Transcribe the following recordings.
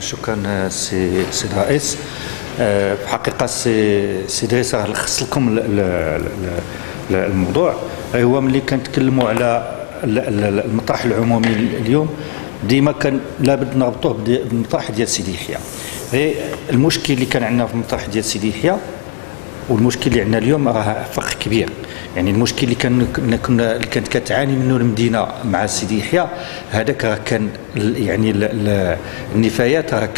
شكرا سي الرئيس. في الحقيقه سي دريس راه لخص لكم الموضوع. هو ملي كنتكلموا على المطرح العمومي اليوم ديما كان لابد نربطوه بالمطرح ديال سيدي يحيى. المشكل اللي كان عندنا في المطرح ديال سيدي يحيى والمشكل اللي عندنا اليوم راه فرق كبير. يعني المشكل اللي كانت كتعاني منه المدينه مع سيدي يحيى هذاك راه كان يعني النفايات راه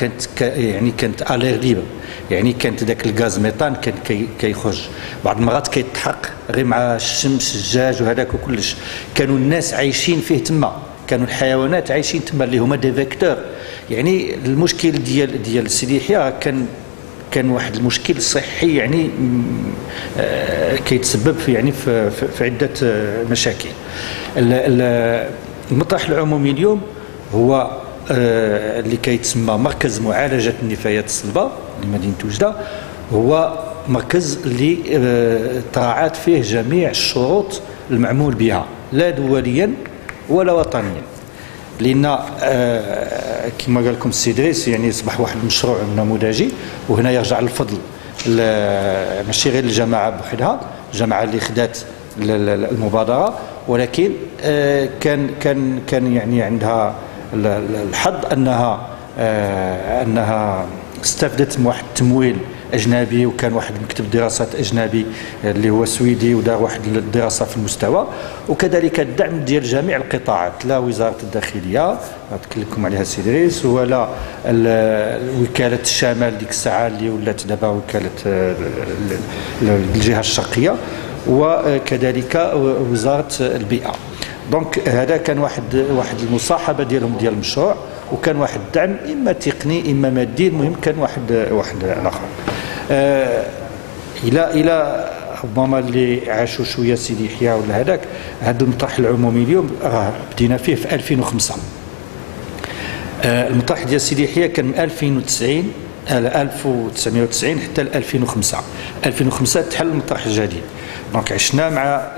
كانت الير ليبر. يعني كانت ذاك الغاز ميطان كان كيخرج بعض المرات كيتحرق غير مع الشمس الدجاج وهذاك وكلش. كانوا الناس عايشين فيه تما، كانوا الحيوانات عايشين تما اللي هما دي فيكتور. يعني المشكل ديال سيدي يحيى كان واحد المشكل صحي، يعني كيتسبب في عده مشاكل. المطرح العمومي اليوم هو اللي كيتسمى مركز معالجه النفايات الصلبه لمدينه وجده. هو مركز اللي تراعات فيه جميع الشروط المعمول بها لا دوليا ولا وطنيا، لان كما قال لكم السي دريس يعني اصبح واحد المشروع نموذجي. وهنا يرجع الفضل ماشي غير الجماعه بوحدها، الجماعه اللي خدات المبادره، ولكن كان يعني عندها الحظ انها استفدت من واحد التمويل اجنبي، وكان واحد مكتب دراسات اجنبي اللي هو سويدي ودار واحد الدراسه في المستوى، وكذلك الدعم ديال جميع القطاعات، لا وزاره الداخليه تكلمكم عليها السي دريس، ولا وكاله الشمال ديك الساعه اللي ولات دابا وكاله الجهه الشرقيه، وكذلك وزاره البيئه. دونك هذا كان واحد المصاحبه ديالهم ديال المشروع، وكان واحد الدعم اما تقني اما مادي. المهم كان واحد اخر. الى ربما اللي عاشوا شويه سيدي يحيى ولا هذاك، هذا المطرح العمومي اليوم راه بدينا فيه في 2005. المطرح ديال سيدي يحيى كان من 1990 حتى ل 2005. 2005 تحل المطرح الجديد. دونك عشنا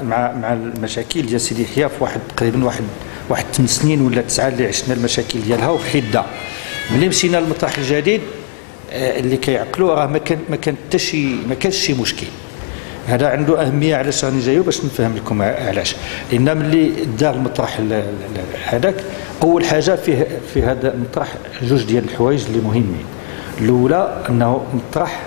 مع المشاكل ديال سيدي يحيى في تقريبا واحد 8 سنين ولا 9 اللي عشنا المشاكل ديالها وبحده. ملي مشينا للمطرح الجديد اللي كيعقلوا راه ما كانش شي مشكل. هذا عنده اهميه. علاش راني جايو باش نفهم لكم علاش. لان ملي دار المطرح هذاك، اول حاجه في هذا المطرح جوج ديال الحوايج اللي مهمين. الاولى انه مطرح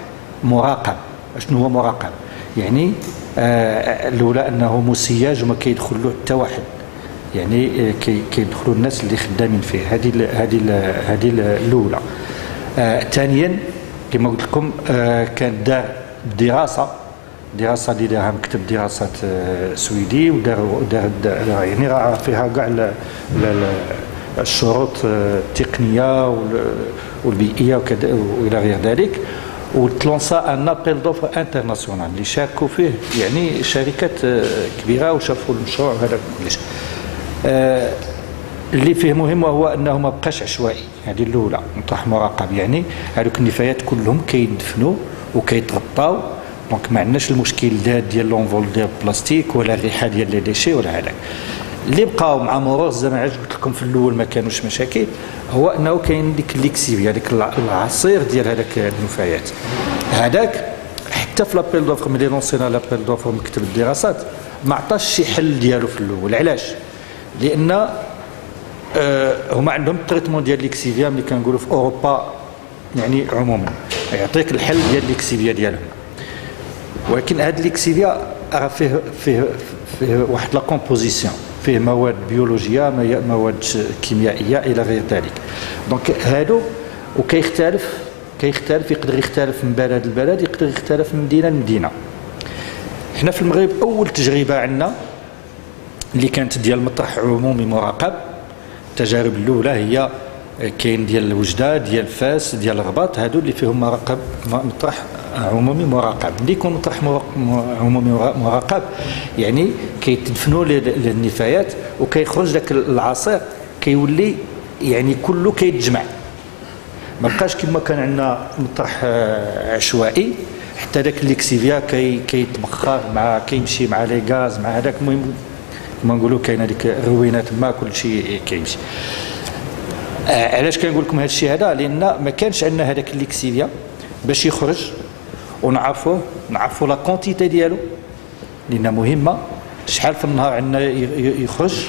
مراقب. شنو هو مراقب؟ يعني الاولى انه مسياج وما كيدخل له حتى واحد، يعني كيدخلوا الناس اللي خدامين فيه. هذه الاولى. ثانيا كما قلت لكم كان دار دراسه اللي دارها مكتب دراسات سويدي، ودار يعني راه فيها كاع الشروط التقنيه والبيئيه وكذا والى غير ذلك. وتلونسا ان ابيل دوفر انترناسيونال اللي شاركوا فيه يعني شركات كبيره وشافوا المشروع هذا كلش. اللي فيه مهم هو انه ما بقاش عشوائي. هذه الاولى، مطرح مراقب، يعني هذوك النفايات كلهم كيدفنوا وكيتغطاو. دونك ما عندناش المشكل ديال لونفول ديال البلاستيك ولا الريحه ديال لي ديشي ولا هذاك. اللي بقاو مع مرور الزمن، علاش قلت لكم في الاول ما كانوش مشاكل، هو انه كاين ديك الليكسيفيا، ديك العصير ديال هذاك النفايات. هذاك حتى في لابيل دوفر ملي لونسينا لابيل دوفر مكتب الدراسات ما عطاش شي حل ديالو في الاول. علاش؟ لان هما عندهم التريتمون ديال ليكسيفيا ملي كنقولوا في اوروبا يعني عموما يعطيك الحل ديال ليكسيفيا ديالهم، ولكن هاد ليكسيفيا راه فيه واحد لا كومبوزيسيون، فيه مواد بيولوجيه، مواد كيميائيه الى غير ذلك. دونك هادو وكيختلف يقدر يختلف من بلد لبلد، يقدر يختلف من مدينه لمدينه. حنا في المغرب اول تجربه عندنا اللي كانت ديال مطرح عمومي مراقب. التجارب الاولى هي كاين ديال وجده، ديال فاس، ديال الرباط، هادو اللي فيهم مطرح عمومي مراقب. ملي يكون مطرح عمومي مراقب يعني كيتدفنوا النفايات وكيخرج داك العصير كيولي يعني كله كيتجمع. ما بقاش كما كان عندنا مطرح عشوائي، حتى داك الليكسيفيا كيتبخر مع كيمشي مع لي غاز مع هذاك. المهم كما نقولوا كاين هذيك الروينات ما كل شيء كيمشي. علاش كنقول لكم هذا الشيء هذا؟ لان ما كانش عندنا هذاك الليكسيفيا باش يخرج ونعرفوا لا كونتيتي ديالو، لان مهمه شحال في النهار عندنا يخرج،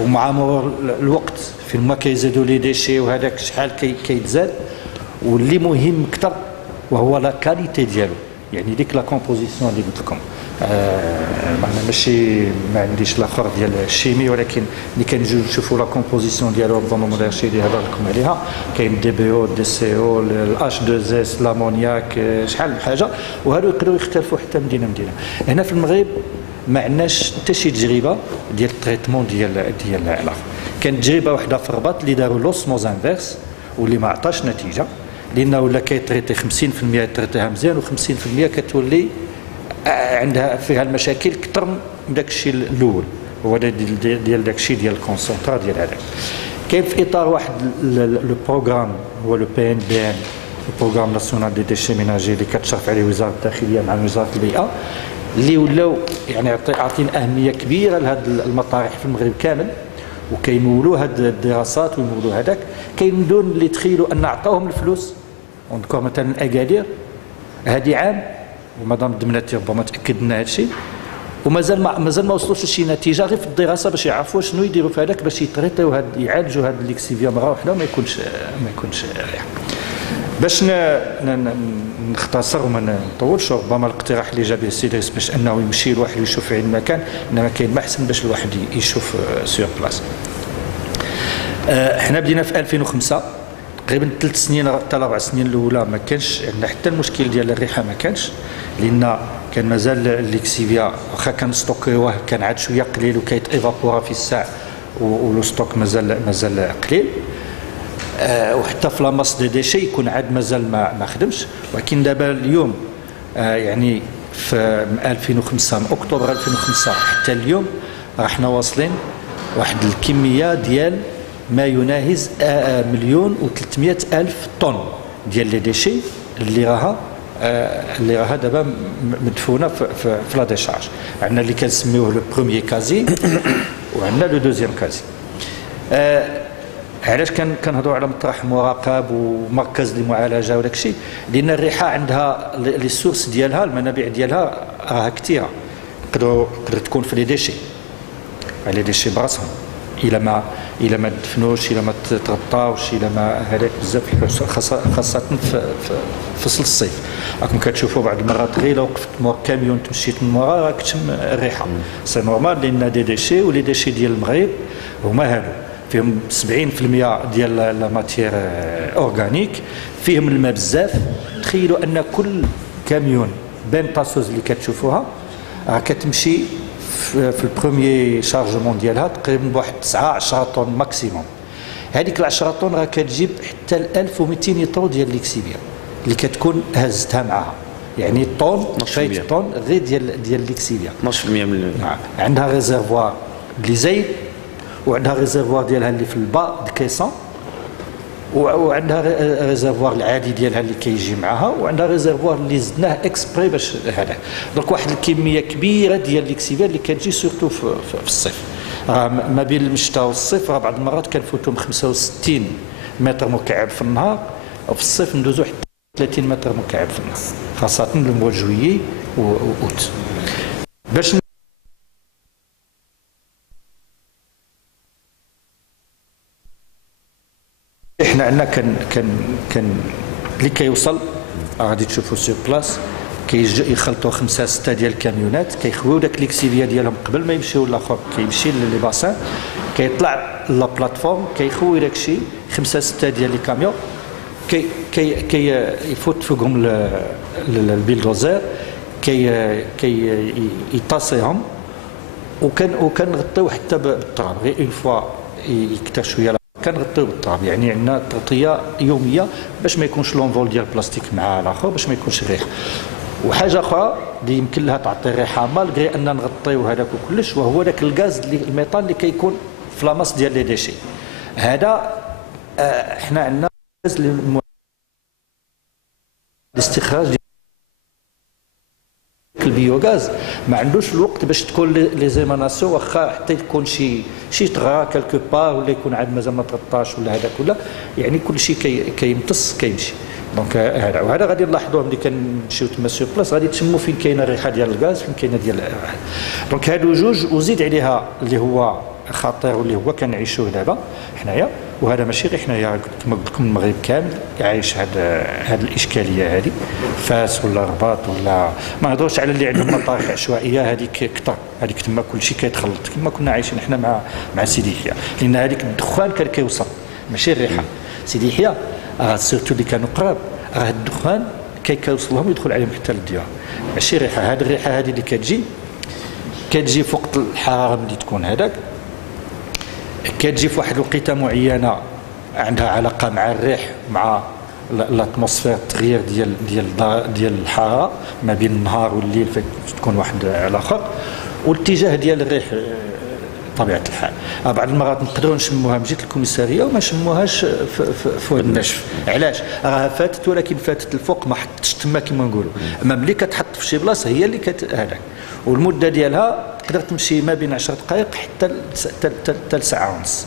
ومع مرور الوقت فين ما كيزادوا لي ديشي وهذاك شحال كيتزاد، واللي مهم اكثر وهو لا كاليتي ديالو، يعني ديك لا كومبوزيسيون اللي قلت لكم. معنا ماشي ما عنديش الاخر ديال الشيمي، ولكن اللي كنجيو نشوفوا لا كومبوزيسيون ديالو ربما مدرسي اللي هضر لكم عليها، كاين دي بي او دي سي او الاش 2 اس لامونياك شحال من حاجه، وهادو يقدروا يختلفوا حتى مدينه مدينه. هنا في المغرب ما عندناش حتى شي تجربه ديال التريتمون ديال العلاقه. كانت تجربه واحده في الرباط اللي داروا لوسموز انفيرس واللي ما عطاش نتيجه، لانه ولا كيتريتي 50% تريتيها مزيان و50% كتولي عندها فيها المشاكل اكثر من داك الشيء الاول، هو ديال داك الشيء ديال الكونسونطرا ديال هذاك. كاين في اطار واحد لو بروغرام هو لو بي ان بي ان، البروغرام ناسيونال دي ديشي ميناجي اللي كتشرف عليه وزاره الداخليه مع وزاره البيئه، اللي ولاو يعني عاطين اهميه كبيره لهذه المطارح في المغرب كامل، وكيمولوا هاد الدراسات ويمولوا هذاك. كاين مدن اللي تخيلوا ان عطاوهم الفلوس، ونذكر مثلا اكادير هذه عام ومدام دمناتي ربما تاكد لنا هذا الشيء، ومازال ما وصلوش لشي نتيجه غير في الدراسه باش يعرفوا شنو يديروا في هذاك باش يتريتيو يعالجوا هذا الليكسيفيا مره واحده وما يكونش باش نختصر وما نطولش. ربما الاقتراح اللي جا به السيد رئيس باش انه يمشي الواحد يشوف عين المكان، انما كاين ما احسن باش الواحد يشوف سور بلاص. احنا بدينا في 2005 تقريبا 3 سنين حتى 4 سنين الاولى ما كانش عندنا حتى المشكل ديال الريحه، ما كانش، لان كان مازال الليكسيفيا واخا كان ستوكيوه كان عاد شويه قليل وكيت ايفابورا في الساعه، ولو ستوك مازال قليل. وحتى في لاماس دي ديشي يكون عاد مازال ما خدمش. ولكن دابا اليوم يعني في 2005 من اكتوبر 2005 حتى اليوم راحنا واصلين واحد الكميه ديال ما يناهز 1,300,000 طن ديال لي ديشي اللي راها دابا مدفونه في لا ديشارج. عندنا اللي كنسميوه لو بروميير كازي وعندنا لو دوزيام كازي. علاش كنهضروا على مطرح مراقب ومركز للمعالجه وداك الشيء؟ لان الريحه عندها لي سورس ديالها، المنابع ديالها راها كثيره، تقدر تكون في لي ديشي، لي ديشي براسهم الى ما دفنوش، الى ما تغطاوش، الى ما هذاك بزاف خاصه في فصل الصيف. راكم كتشوفوا بعض المرات غير لو وقفت مور كاميون تمشيت من مورا راك تشم الريحه، سي نورمال لان دي ديشي ولي ديشي ديال المغرب هما هادو فيهم 70% ديال لا ماتير اورغانيك، فيهم الماء بزاف. تخيلوا ان كل كاميون بين طاسوز اللي كتشوفوها راه كتمشي في البروميير شارجمون ديالها تقريبا بواحد 9-10 طن ماكسيموم. هذيك ال 10 طن راه كتجيب حتى 1200 لتر ديال الليكسيفيا اللي كتكون هزتها معها، يعني طن فايت طن غير ديال الليكسيفيا 12% من عندها ريزرفوار اللي زايد، وعندها ريزرفوار ديالها اللي في البا دكيسون، وعندها ريزرفوار العادي ديالها اللي كيجي معاها، وعندها ريزرفوار اللي زدناه اكسبري باش هذا. دونك واحد الكميه كبيره ديال الليكسيفيا اللي كتجي سورتو في الصيف. راه ما بين المشتى والصيف راه بعض المرات كنفوتوا من 65 متر مكعب في النهار، وفي الصيف ندوزو حتى 30 متر مكعب في النهار، خاصه الموا جويي واوت. باش احنا عندنا كان اللي كيوصل غادي تشوفوا سور بلاص يخلطوا 5-6 ديال الكاميونات، كيخويو داك الليكسيفيا ديالهم قبل ما يمشيو للاخر، كيمشي للي باسان كيطلع لا بلاتفورم كيخوي داك الشيء 5-6 ديال لي كاميون، كي يفوت فوقهم البيلدوزر كي يطاسيهم، وكنغطيو حتى بالتراب غير اون فوا يكثر شويه كنغطيو بالتراب. يعني عندنا تغطيه يوميه باش ما يكونش لونفول ديال البلاستيك مع الاخر، باش ما يكونش الريح. وحاجه اخرى اللي يمكن لها تعطي الريحه مالغري ان نغطيو هذاك وكلش، وهو داك الغاز الميثان اللي كيكون في لاماس ديال لي ديشي. هذا احنا عندنا الاستخراج ديال البيوغاز ما عندوش الوقت باش تكون لي زيماناسيون، واخا حتى يكون شي طغى كالكو بار ولا يكون عاد مازال ما تغطاش ولا هذاك ولا، يعني كل شيء كيمتص كيمشي. دونك هذا وهذا غادي نلاحظوه ملي كنمشيو تما سور بلاص، غادي تشموا فين كاينه الريحه ديال الغاز فين كاينه ديال دونك هادو جوج، وزيد عليها اللي هو خطير واللي هو كنعيشوه دابا حنايا، وهذا ماشي غير حنايا كما قلت لكم المغرب كامل يعيش هاد الاشكاليه هذه، فاس ولا رباط ولا ما نهضروش على اللي عندهم مطارح عشوائيه هذيك كثر، هذيك تما كل شيء كيتخلط كما كنا عايشين حنا مع سيدي يحيى، لان هذيك الدخان كان كيوصل ماشي الريحه. سيدي يحيى سيرتو اللي كانوا قراب راه الدخان كيوصل لهم يدخل عليهم حتى للديار، ماشي الريحه. هذه الريحه هذه اللي كتجي فوق الحراره ملي تكون هذاك، كتجي في واحد الوقيته معينه عندها علاقه مع الريح، مع الاتموسفير، التغيير ديال الحراره ما بين النهار والليل، فتكون واحد علاقه، والاتجاه ديال الريح طبيعه الحال. بعض المرات نقدروا نشموها من جهه الكوميساريه وما نشموهاش في واد النشف. علاش؟ راها فاتت، ولكن فاتت الفوق ما حطتش تما كما نقولوا. اما ملي كتحط في شي بلاصه هي اللي هذاك، والمده ديالها تقدر تمشي ما بين 10 دقائق حتى ساعه ونص.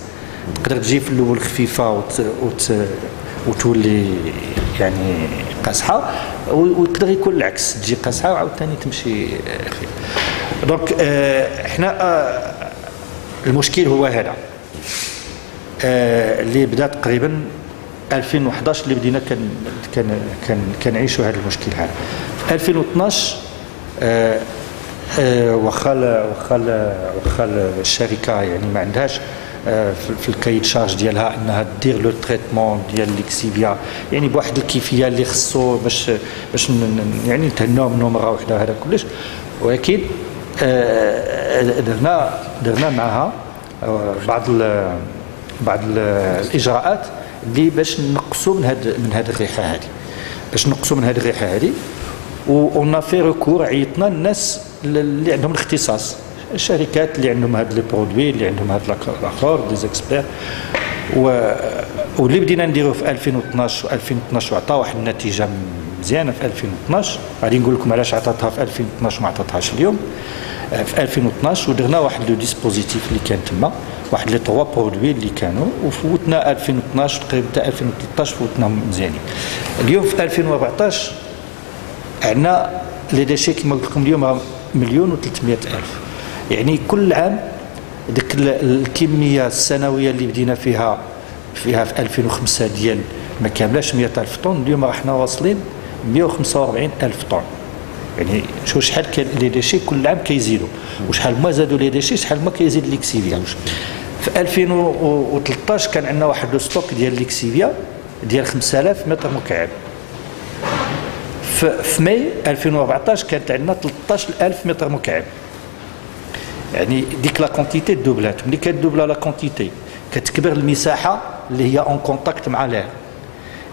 تقدر تجي في الاول خفيفه وتولي يعني قاصحه، ويقدر يكون العكس، تجي قاصحه وعاوتاني تمشي خفيف. دونك احنا المشكل هو هذا اللي بدا تقريبا 2011 اللي بدينا كنعيشوا هذا المشكل هذا. في 2012 واخا الشركه يعني ما عندهاش في الكايت شارج ديالها انها دير لو تريتمون ديال ليكسيفيا يعني بواحد الكيفيه اللي خصو باش يعني نتهناو منه مره واحده هذا كلش، ولكن درنا معها بعض الاجراءات اللي باش نقصوا من هذه الريحه هذه، ونا في ريكور عيطنا الناس اللي عندهم الاختصاص، الشركات اللي عندهم هاد لي برودوي، اللي عندهم هاد لاكور دي زيكسبير، واللي بدينا نديروه في 2012 و2012 وعطى واحد النتيجه مزيانه في 2012. غادي نقول لكم علاش عطاتها في 2012 وما عطاتهاش اليوم. في 2012 ودرنا واحد لو ديسبوزيتيف اللي كان تما، واحد لي 3 برودوي اللي كانوا، وفوتنا 2012 تقريبا حتى 2013 فوتناهم مزيانين. اليوم في 2014 عندنا لي ديشي كما قلت لكم اليوم 1,300,000. يعني كل عام ديك الكميه السنويه اللي بدينا فيها في 2005 ديال ما كاملاش 100,000 طن، اليوم راحنا واصلين 145,000 طن. يعني شو شحال كان لي ديشي كل عام كيزيدوا، وشحال ما زادوا لي ديشي شحال ما كيزيد ليكسيفيا. في 2013 كان عندنا واحد لو ستوك ديال ليكسيفيا ديال 5000 متر مكعب. في ماي 2014 كانت عندنا 13,000 متر مكعب. يعني ديك لا كونتيتي دوبلات، ملي كتدوبلا لا كونتيتي كتكبر المساحه اللي هي اون كونتاكت مع لير،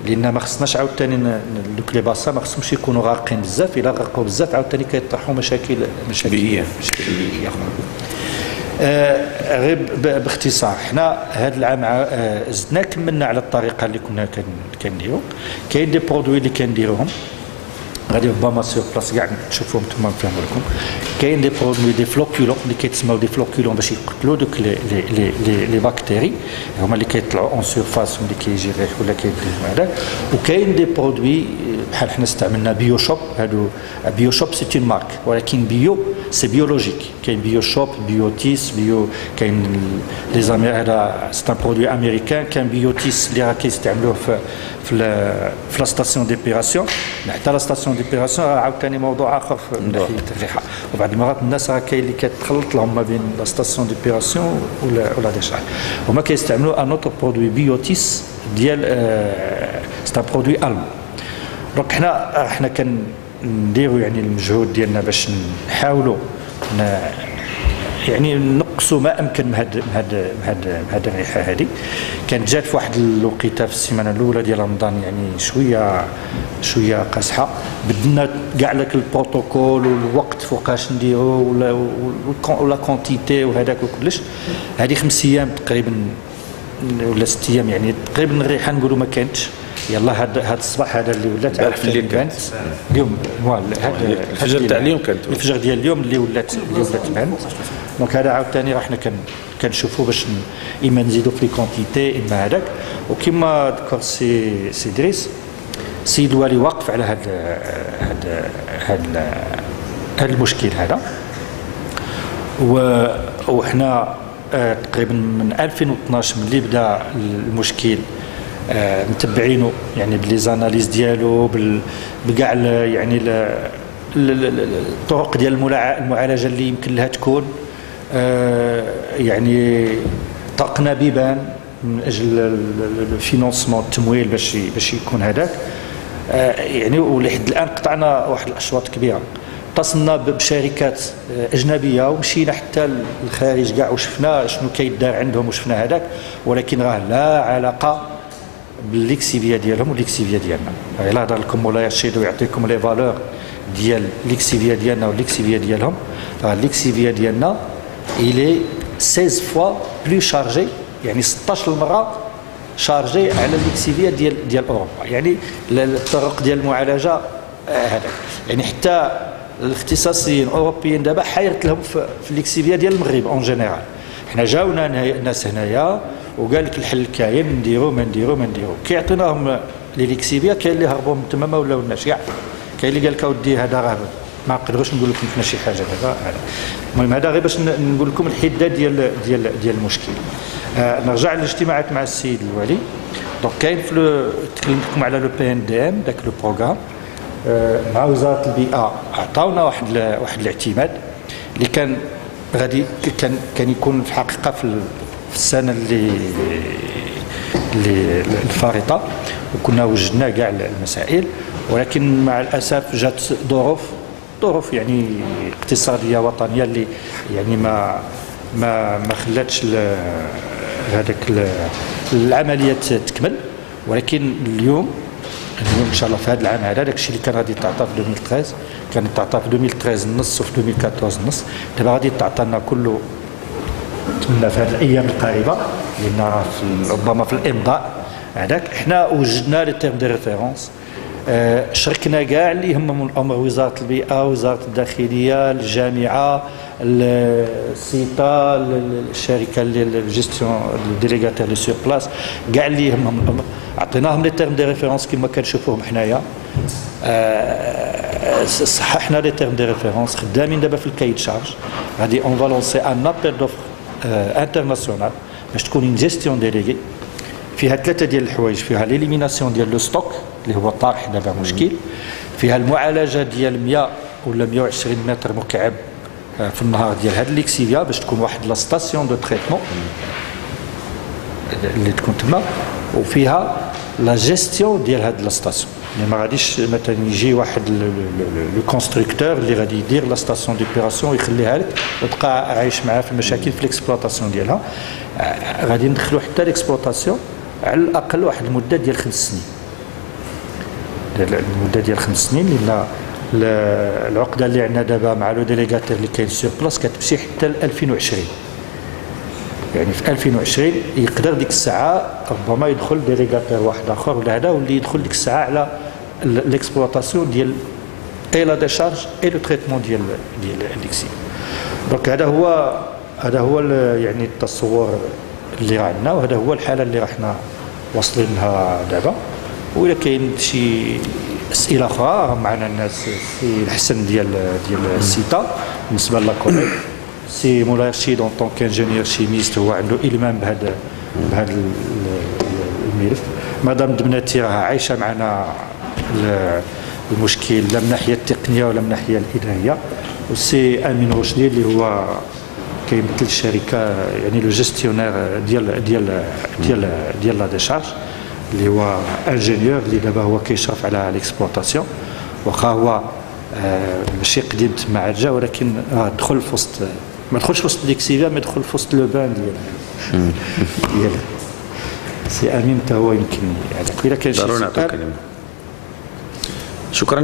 لان ما خصناش عاوتاني دوك لي باسا ما خصهمش يكونوا غارقين بزاف، الا غرقوا بزاف عاوتاني كيطرحوا مشاكل بيئيه غير باختصار. حنا هذا العام زدنا كملنا على الطريقه اللي كنا كنديروا. كاين دي برودوي اللي كنديروهم غادي ربما سور بلاص كاع تشوفوهم نتوما نفهموا لكم. كاين دي برودوي دي فلوكولون اللي كيتسموا دي فلوكولون باش يقتلوا دوك لي باكتيري، هما اللي كيطلعوا اون سيرفاس ملي كيجي الريح ولا كيدير هذاك. وكاين دي برودوي بحال حنا استعملنا بيو شوب. هادو بيو شوب سي اون مارك، ولكن بيو سي بيولوجيك. كاين بيو شوب، بيوتيس، كاين لي هذا سي ان برودوي امريكان. كان بيوتيس اللي راه كيستعملوه في لا ستاسيون ديبيراسيون. حتى لا ستاسيون ديبيراسيون راه عاوتاني موضوع اخر من ناحيه الريحه، وبعض المرات الناس راه كاين اللي كتخلط لهم ما بين لا ستاسيون ديبيراسيون ولا ديشارج. هما كيستعملوا ان اوتر برودوي بيوتيس ديال سي ان برودوي الم. دونك حنا كنديروا يعني المجهود ديالنا باش نحاولوا يعني نقصوا ما امكن من هاد الريحه هذه. كانت جات في واحد الوقيته في السيمانه الاولى ديال رمضان يعني شويه قاصحه، بدلنا كاع لك البروتوكول والوقت فوقاش نديروا ولا كونتيتي وهذاك وكلش. هذه 5 ايام تقريبا ولا 6 ايام يعني تقريبا الريحه نقولوا ما كانتش، يلا هذا الصباح هذا اللي ولات بانت اليوم الفجر تاع اليوم كانت الفجر ديال اليوم اللي ولات بانت. دونك هذا عاوتاني راه حنا كنشوفوا باش اما نزيدوا في لي كونتيتي اما هذاك. وكما ذكر سي ادريس السيد الوالي واقف على هذا المشكل هذا. وحنا تقريبا من 2012 ملي بدا المشكل متبعينه يعني بلي زاناليز ديالو بكاع يعني الطرق ديال المعالجه اللي يمكن لها تكون يعني طرقنا بيبان من اجل الفينونسمون التمويل باش يكون هذاك يعني. ولحد الان قطعنا واحد الاشواط كبيره، اتصلنا بشركات اجنبيه ومشينا حتى للخارج كاع وشفنا شنو كيدار عندهم وشفنا هذاك، ولكن راه لا علاقه بالليكسيفيا ديالهم والليكسيفيا ديالنا. الا هضر لكم مولاي الرشيد ويعطيكم لي فالور ديال ليكسيفيا ديالنا والليكسيفيا ديالهم، راه الليكسيفيا ديالنا الي 16 فوا بلو شارجي، يعني 16 مره شارجي على الليكسيفيا ديال اوروبا. يعني الطرق ديال المعالجه هذاك يعني حتى الاختصاصيين الاوروبيين دابا حيرت لهم في الليكسيفيا ديال المغرب اون جينيرال. حنا جاونا ناس هنايا وقال لك الحل كاين نديرو ما نديرو كيعطيناهم لي ليكسيفيا. كاين اللي هربوا من تما ما ولاوناش كاع، كاين اللي قال لك اودي هذا راه ما نقدروش نقول لكم حنا شي حاجه دابا. المهم هذا غير باش نقول لكم الحده ديال المشكل. نرجع للاجتماعات مع السيد الوالي. دونك كاين تكلمت لكم على لو بي ان دي ام داك لو بروغرام مع وزاره البيئه عطاونا واحد الاعتماد اللي كان غادي كان يكون في الحقيقه في السنه اللي الفارطه، وكنا وجدنا كاع المسائل، ولكن مع الاسف جات ظروف يعني اقتصاديه وطنيه اللي يعني ما خلاتش هذاك العمليه تكمل. ولكن اليوم ان شاء الله في هذا العام هذا داكشي اللي كان غادي يتعطى في 2013 كان يتعطى في 2013 النص وفي 2014 النص، دابا غادي يتعطى لنا كله نتمنى في هذه الايام القريبه لان ربما في الامضاء هذاك. حنا وجدنا لي تيرم دي ريفيرونس، شاركنا كاع اللي يهمهم الامر، وزاره البيئه، وزاره الداخليه، الجامعه، السيتا، الشركه اللي الجيستيون ديليغاتير لي سور بلاس، كاع اللي يهمهم الامر عطيناهم لي تيرم دي ريفيرونس كما كنشوفوهم حنايا. صححنا لي تيرم دي ريفيرونس، خدامين دابا في الكايد شارج. غادي اون فالونسي ان ابيل دوفر انترناسيونال باش تكون اون جيستيون ديليغي فيها ثلاثه ديال الحوايج، فيها ليليميناسيون ديال لو ستوك اللي هو طارح دابا مشكل، فيها المعالجه ديال 100 ولا 120 متر مكعب في النهار ديال هاد ليكسيفيا باش تكون واحد لا ستاسيون دو تريتمون اللي تكون تما، وفيها لا جيستيون ديال هاد لا ستاسيون. يعني ما غاديش مثلا يجي واحد لو كونستركتور اللي غادي يدير لا ستاسيون ديبيراسيون ويخليها لك وتبقى عايش معاه في المشاكل في الاكسبلوطاسيون ديالها. غادي ندخلوا حتى الاكسبلوطاسيون على الاقل واحد المده ديال 5 سنين. المده ديال 5 سنين لان العقده اللي عندنا دابا مع لو ديليغاتير اللي كاين سور بلاص كتمشي حتى ل 2020. يعني في 2020 يقدر ديك الساعه ربما يدخل ديليغاتير واحد اخر ولا هذا واللي يدخل ديك الساعه على ليكسبلوطاسيون ديال اي لا ديشارج اي لو تريتمون ديال الليكسيفيا. دونك هذا هو يعني التصور اللي عندنا، وهذا هو الحاله اللي راحنا واصلين لها دابا. وإلا كاين شي اسئله اخرى معنا الناس في الحسن ديال السيتا بالنسبه لاكوليك سي مولاي رشيد اون طونك انجينيور شيميست، هو عنده المام بهذا الملف. مدام دبناتي راه عايشه معنا المشكل لا من الناحيه التقنيه ولا من الناحيه الاداريه. وسي امين رشدي اللي هو كيمثل الشركه يعني لو جيستيونير ديال لا ديشارج اللي هو انجينيور اللي دابا هو كيشرف على ليكسبلوطاسيون. واخا هو ماشي قديم تما عاد جا، ولكن دخل في وسط ما دخلش في وسط ليكسيفيا، ما دخل في وسط لو بان ديال سي امين حتى هو يمكن هذاك. الا كان شي شكرا.